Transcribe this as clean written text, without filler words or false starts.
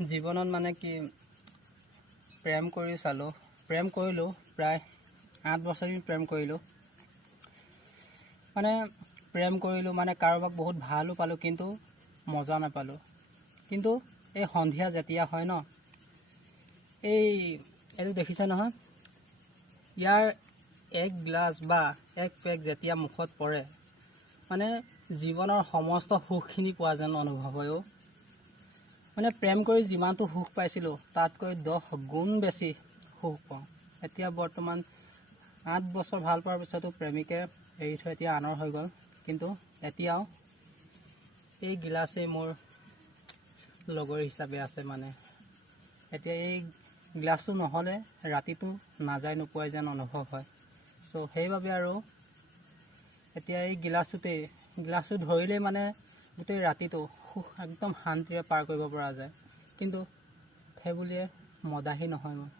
জীৱনত মানে কি প্ৰেম কৰি চালোঁ, প্ৰেম কৰিলোঁ, প্ৰায় 8 বছৰ প্ৰেম কৰিলোঁ। প্ৰেম কৰিলোঁ কাৰোবাক বহুত ভালো পালোঁ, কিন্তু মজা নাপালোঁ। কিন্তু এই সন্ধিয়া যেতিয়া হয় ন, এইটো দেখিছে নহয়, ইয়াৰ এক গ্লাছ বা এক পেক যেতিয়া মুখত পৰে জীৱনৰ সমস্ত সুখখিনি পোৱা যেন অনুভৱ হয়। প্ৰেম কৰি যিমানটো সুখ পাইছিলোঁ তাতকৈ 10 গুণ বেছি সুখ পাওঁ। এতিয়া বৰ্তমান 8 বছৰ ভাল পোৱাৰ পিছতো প্ৰেমিকে এৰি থৈ এতিয়া আনৰ হৈ গ'ল, কিন্তু এতিয়াও এই গিলাচেই মোৰ লগৰ হিচাপে আছে। এতিয়া এই গ্লাছটো নহ'লে ৰাতিটো নাযায় নোপোৱাই যেন অনুভৱ হয়। সেইবাবে আৰু এতিয়া এই গিলাচটো ধৰিলেই গোটেই ৰাতিটো সুখ একদম শান্তিৰে পাৰ কৰিব পৰা যায়। কিন্তু সেইবুলিয়ে মদাহী নহয় মই।